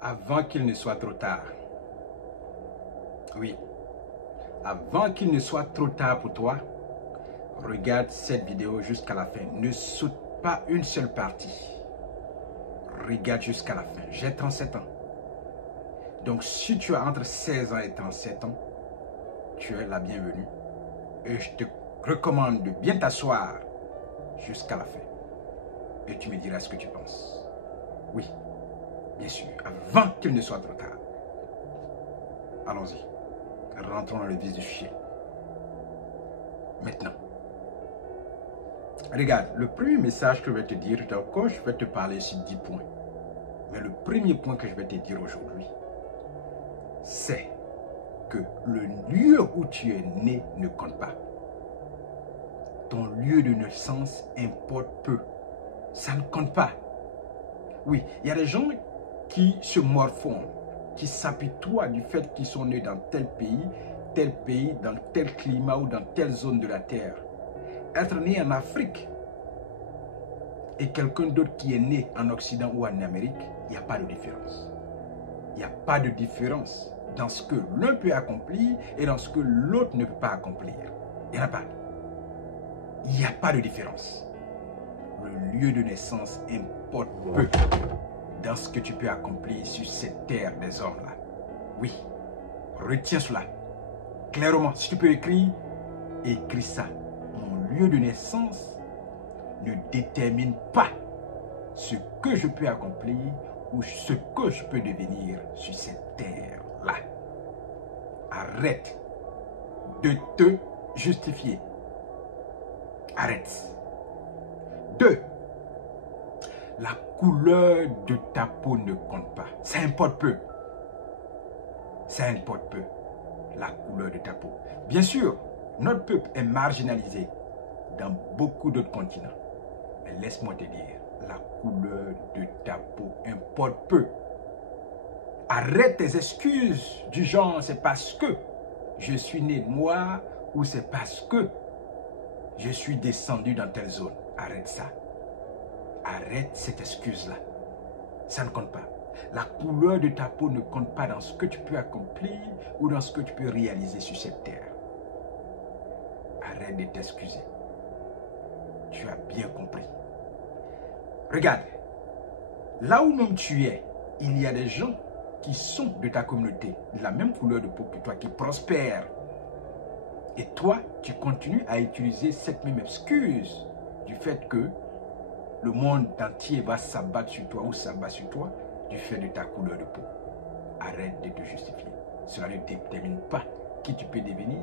avant qu'il ne soit trop tard. Oui, avant qu'il ne soit trop tard pour toi, regarde cette vidéo jusqu'à la fin. Ne saute pas une seule partie. Regarde jusqu'à la fin. J'ai 37 ans. Donc, si tu as entre 16 ans et 37 ans, tu es la bienvenue. Et je te recommande de bien t'asseoir jusqu'à la fin. Et tu me diras ce que tu penses. Oui, bien sûr, avant qu'il ne soit trop tard. Allons-y. Rentrons dans le vif du sujet. Maintenant. Regarde, le premier message que je vais te dire, d'accord, je vais te parler sur 10 points. Mais le premier point que je vais te dire aujourd'hui, c'est que le lieu où tu es né ne compte pas. Ton lieu de naissance importe peu. Ça ne compte pas. Oui, il y a des gens qui se morfondent, qui s'apitoient du fait qu'ils sont nés dans tel pays, dans tel climat ou dans telle zone de la terre. Être né en Afrique et quelqu'un d'autre qui est né en Occident ou en Amérique, il n'y a pas de différence. Il n'y a pas de différence dans ce que l'un peut accomplir et dans ce que l'autre ne peut pas accomplir. Il n'y en a pas. Il n'y a pas de différence. Le lieu de naissance importe peu dans ce que tu peux accomplir sur cette terre des hommes-là. Oui, retiens cela. Clairement, si tu peux écrire, écris ça. Mon lieu de naissance ne détermine pas ce que je peux accomplir ou ce que je peux devenir sur cette terre-là. Arrête de te justifier. Arrête. 2. La couleur de ta peau ne compte pas. Ça importe peu. Ça importe peu. La couleur de ta peau. Bien sûr, notre peuple est marginalisé dans beaucoup d'autres continents. Mais laisse-moi te dire, la couleur de ta peau importe peu. Arrête tes excuses du genre c'est parce que je suis né noir ou c'est parce que je suis descendu dans telle zone. Arrête ça. Arrête cette excuse-là. Ça ne compte pas. La couleur de ta peau ne compte pas dans ce que tu peux accomplir ou dans ce que tu peux réaliser sur cette terre. Arrête de t'excuser. Tu as bien compris. Regarde, là où même tu es, il y a des gens qui sont de ta communauté, de la même couleur de peau que toi, qui prospèrent. Et toi, tu continues à utiliser cette même excuse du fait que le monde entier va s'abattre sur toi ou s'abat sur toi du fait de ta couleur de peau. Arrête de te justifier. Cela ne détermine pas qui tu peux devenir,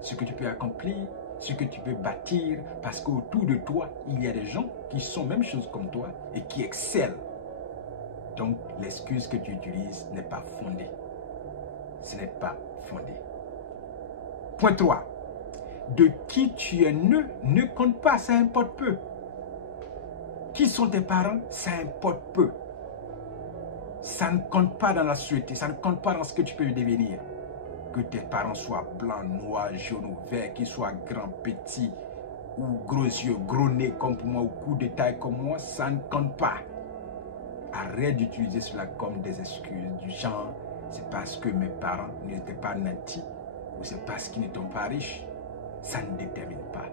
ce que tu peux accomplir, ce que tu peux bâtir, parce qu'autour de toi, il y a des gens qui sont même chose comme toi et qui excellent. Donc, l'excuse que tu utilises n'est pas fondée. Ce n'est pas fondé. Point 3. De qui tu es né ne compte pas, ça importe peu. Qui sont tes parents, ça importe peu. Ça ne compte pas dans la société, ça ne compte pas dans ce que tu peux devenir. Que tes parents soient blancs, noirs, jaunes ou verts, qu'ils soient grands, petits, ou gros yeux, gros nez comme pour moi, ou coup de taille comme moi, ça ne compte pas. Arrête d'utiliser cela comme des excuses du genre, c'est parce que mes parents n'étaient pas nantis, ou c'est parce qu'ils n'étaient pas riches. Ça ne détermine pas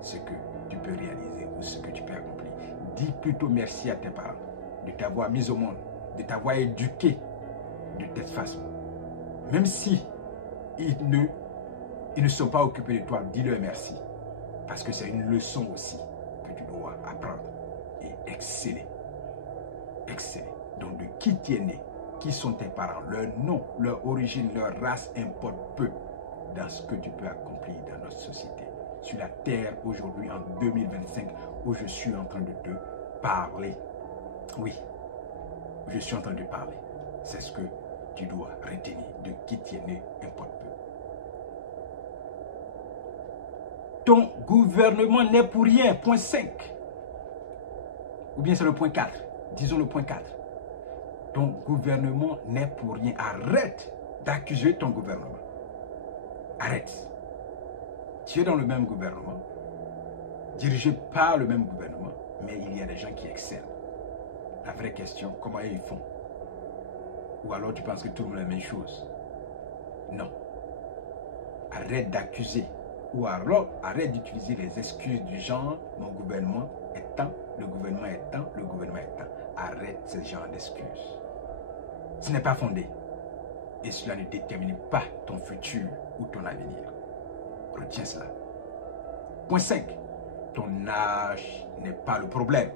ce que tu peux réaliser ou ce que tu peux accomplir. Dis plutôt merci à tes parents de t'avoir mis au monde, de t'avoir éduqué de cette façon. Même si ils ne sont pas occupés de toi, dis-leur merci. Parce que c'est une leçon aussi que tu dois apprendre et exceller. Exceller. Donc de qui tu es né, qui sont tes parents, leur nom, leur origine, leur race importe peu dans ce que tu peux accomplir dans notre société. Sur la terre aujourd'hui en 2025 où je suis en train de te parler. Oui, je suis en train de parler. C'est ce que tu dois retenir. De qui tu es né importe peu. Ton gouvernement n'est pour rien. Point 5. Ou bien c'est le point 4. Disons le point 4. Ton gouvernement n'est pour rien. Arrête d'accuser ton gouvernement. Arrête. Tu es dans le même gouvernement, dirigé par le même gouvernement, mais il y a des gens qui excellent. La vraie question, comment ils font? Ou alors tu penses que tout le monde a la même chose. Non. Arrête d'accuser. Ou alors arrête d'utiliser les excuses du genre mon gouvernement est temps, le gouvernement est temps, le gouvernement est temps. Arrête ce genre d'excuses. Ce n'est pas fondé. Et cela ne détermine pas ton futur ou ton avenir. Retiens cela. Point 5. Ton âge n'est pas le problème.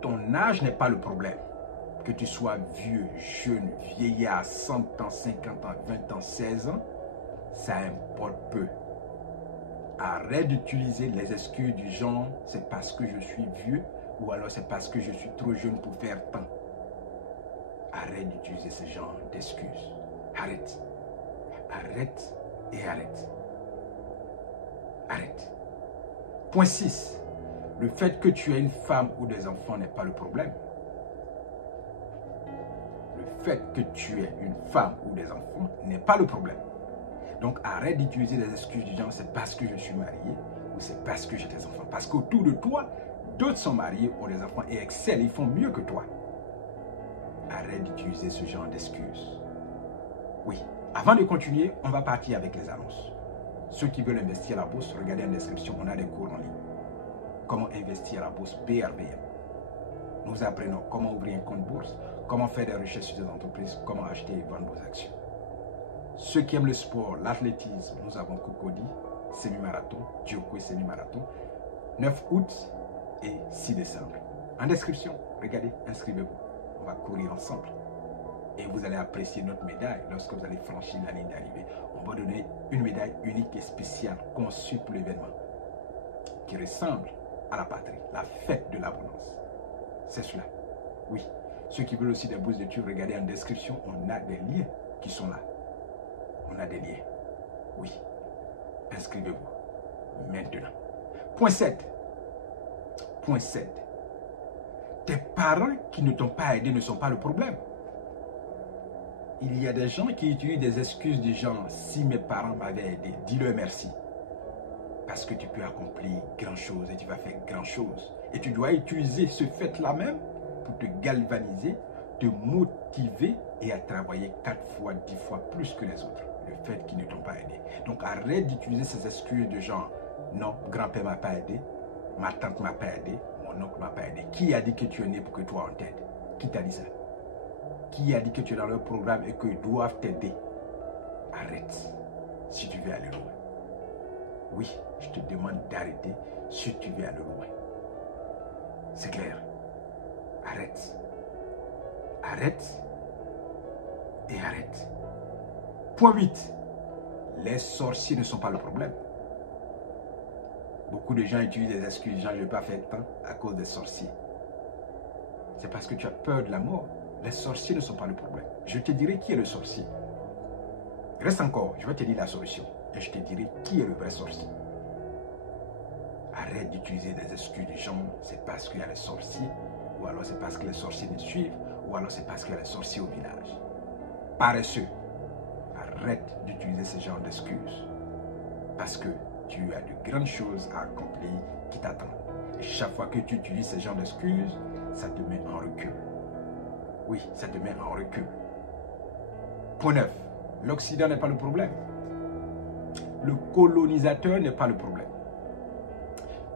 Ton âge n'est pas le problème. Que tu sois vieux, jeune, vieillard, 100 ans, 50 ans, 20 ans, 16 ans, ça importe peu. Arrête d'utiliser les excuses du genre c'est parce que je suis vieux ou alors c'est parce que je suis trop jeune pour faire tant. Arrête d'utiliser ce genre d'excuses. Arrête. Arrête et arrête. Arrête. Point 6. Le fait que tu aies une femme ou des enfants n'est pas le problème. Le fait que tu aies une femme ou des enfants n'est pas le problème. Donc arrête d'utiliser des excuses du genre c'est parce que je suis marié ou c'est parce que j'ai des enfants. Parce qu'autour de toi, d'autres sont mariés, ont des enfants et excellent, ils font mieux que toi. Arrête d'utiliser ce genre d'excuses. Oui, avant de continuer, on va partir avec les annonces. Ceux qui veulent investir à la bourse, regardez en description, on a des cours en ligne. Comment investir à la bourse BRBM. Nous apprenons comment ouvrir un compte bourse, comment faire des recherches sur des entreprises, comment acheter et vendre vos actions. Ceux qui aiment le sport, l'athlétisme, nous avons Cocody, semi-marathon, Djoko semi-marathon, 9 août et 6 décembre. En description, regardez, inscrivez-vous. On va courir ensemble. Et vous allez apprécier notre médaille lorsque vous allez franchir la ligne d'arrivée. On va donner une médaille unique et spéciale conçue pour l'événement qui ressemble à la patrie, la fête de l'abondance. C'est cela. Oui. Ceux qui veulent aussi des bourses d'études, regardez en description, on a des liens qui sont là. On a des liens. Oui. Inscrivez-vous maintenant. Point 7. Point 7. Tes parents qui ne t'ont pas aidé ne sont pas le problème. Il y a des gens qui utilisent des excuses du genre « si mes parents m'avaient aidé, dis-leur merci ». Parce que tu peux accomplir grand chose et tu vas faire grand chose. Et tu dois utiliser ce fait-là même pour te galvaniser, te motiver et à travailler 4 fois, 10 fois plus que les autres. Le fait qu'ils ne t'ont pas aidé. Donc arrête d'utiliser ces excuses de genre « non, grand-père ne m'a pas aidé, ma tante ne m'a pas aidé, mon oncle ne m'a pas aidé ». Qui a dit que tu es né pour que toi en t'aide? Qui t'a dit ça? Qui a dit que tu es dans leur programme et qu'ils doivent t'aider? Arrête si tu veux aller loin. Oui, je te demande d'arrêter si tu veux aller loin. C'est clair. Arrête. Arrête et arrête. Point 8. Les sorciers ne sont pas le problème. Beaucoup de gens utilisent des excuses. Je ne vais pas faire tant à cause des sorciers. C'est parce que tu as peur de la mort. Les sorciers ne sont pas le problème. Je te dirai qui est le sorcier. Reste encore, je vais te dire la solution. Et je te dirai qui est le vrai sorcier. Arrête d'utiliser des excuses du genre c'est parce qu'il y a les sorciers, ou alors c'est parce que les sorciers me suivent, ou alors c'est parce qu'il y a les sorciers au village. Paresseux. Arrête d'utiliser ce genre d'excuses. Parce que tu as de grandes choses à accomplir qui t'attendent. Et chaque fois que tu utilises ce genre d'excuses, ça te met en recul. Oui, ça te met en recul. Point 9. L'Occident n'est pas le problème. Le colonisateur n'est pas le problème.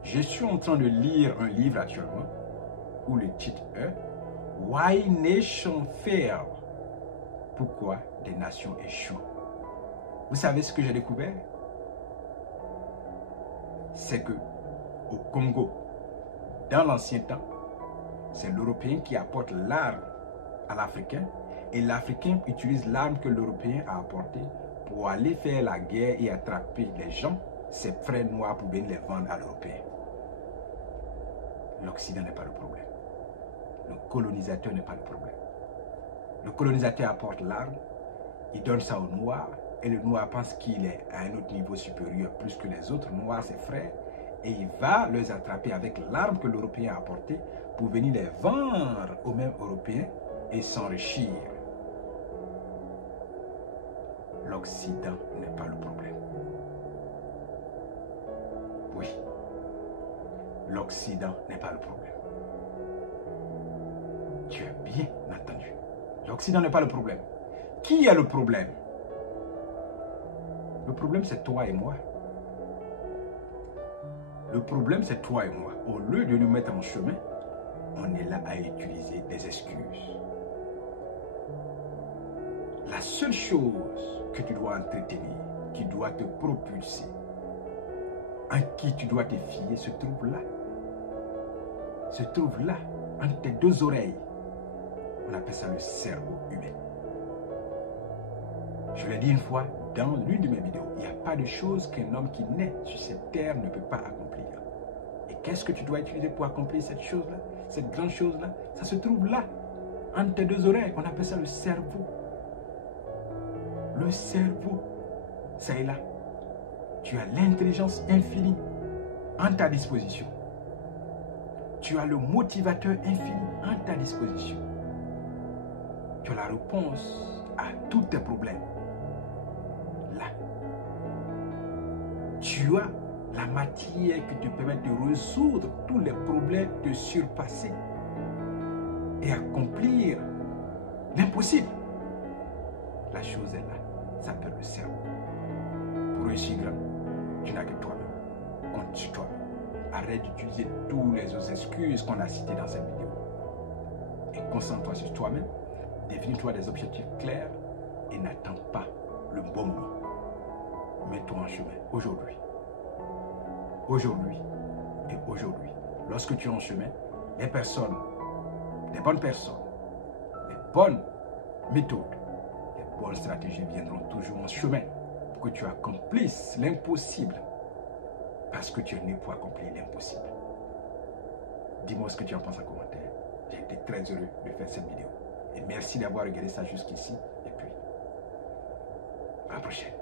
Je suis en train de lire un livre actuellement où le titre est Why Nations Fail? Pourquoi des nations échouent? Vous savez ce que j'ai découvert? C'est que au Congo, dans l'ancien temps, c'est l'Européen qui apporte l'arme à l'Africain et l'Africain utilise l'arme que l'Européen a apportée pour aller faire la guerre et attraper les gens, ses frères noirs, pour venir les vendre à l'Européen. L'Occident n'est pas le problème. Le colonisateur n'est pas le problème. Le colonisateur apporte l'arme, il donne ça aux noirs et le noir pense qu'il est à un autre niveau supérieur plus que les autres noirs, ses frères, et il va les attraper avec l'arme que l'Européen a apportée pour venir les vendre aux mêmes Européens et s'enrichir. L'Occident n'est pas le problème. Oui, l'Occident n'est pas le problème. Tu as bien entendu. L'Occident n'est pas le problème. Qui est le problème? Le problème, c'est toi et moi. Le problème, c'est toi et moi. Au lieu de nous mettre en chemin, on est là à utiliser des excuses. La seule chose que tu dois entretenir, qui doit te propulser, en qui tu dois te fier, se trouve là. Se trouve là, entre tes deux oreilles. On appelle ça le cerveau humain. Je l'ai dit une fois dans l'une de mes vidéos, il n'y a pas de chose qu'un homme qui naît sur cette terre ne peut pas accomplir. Et qu'est-ce que tu dois utiliser pour accomplir cette chose-là, cette grande chose-là? Ça se trouve là, entre tes deux oreilles. On appelle ça le cerveau. Le cerveau, ça est là. Tu as l'intelligence infinie en ta disposition. Tu as le motivateur infini en ta disposition. Tu as la réponse à tous tes problèmes. Là. Tu as la matière qui te permet de résoudre tous les problèmes, de surpasser et accomplir l'impossible. La chose est là. Ça s'appelle le cerveau. Pour réussir grand, tu n'as que toi-même. Compte sur toi-même. Arrête d'utiliser toutes les autres excuses qu'on a citées dans cette vidéo. Et concentre-toi sur toi-même. Définis-toi des objectifs clairs et n'attends pas le bon moment. Mets-toi en chemin aujourd'hui. Aujourd'hui et aujourd'hui. Lorsque tu es en chemin, les personnes, les bonnes personnes, les bonnes méthodes, les bonnes stratégies viendront toujours en chemin pour que tu accomplisses l'impossible. Parce que tu es né pour accomplir l'impossible. Dis-moi ce que tu en penses en commentaire. J'ai été très heureux de faire cette vidéo. Et merci d'avoir regardé ça jusqu'ici. Et puis, à la prochaine.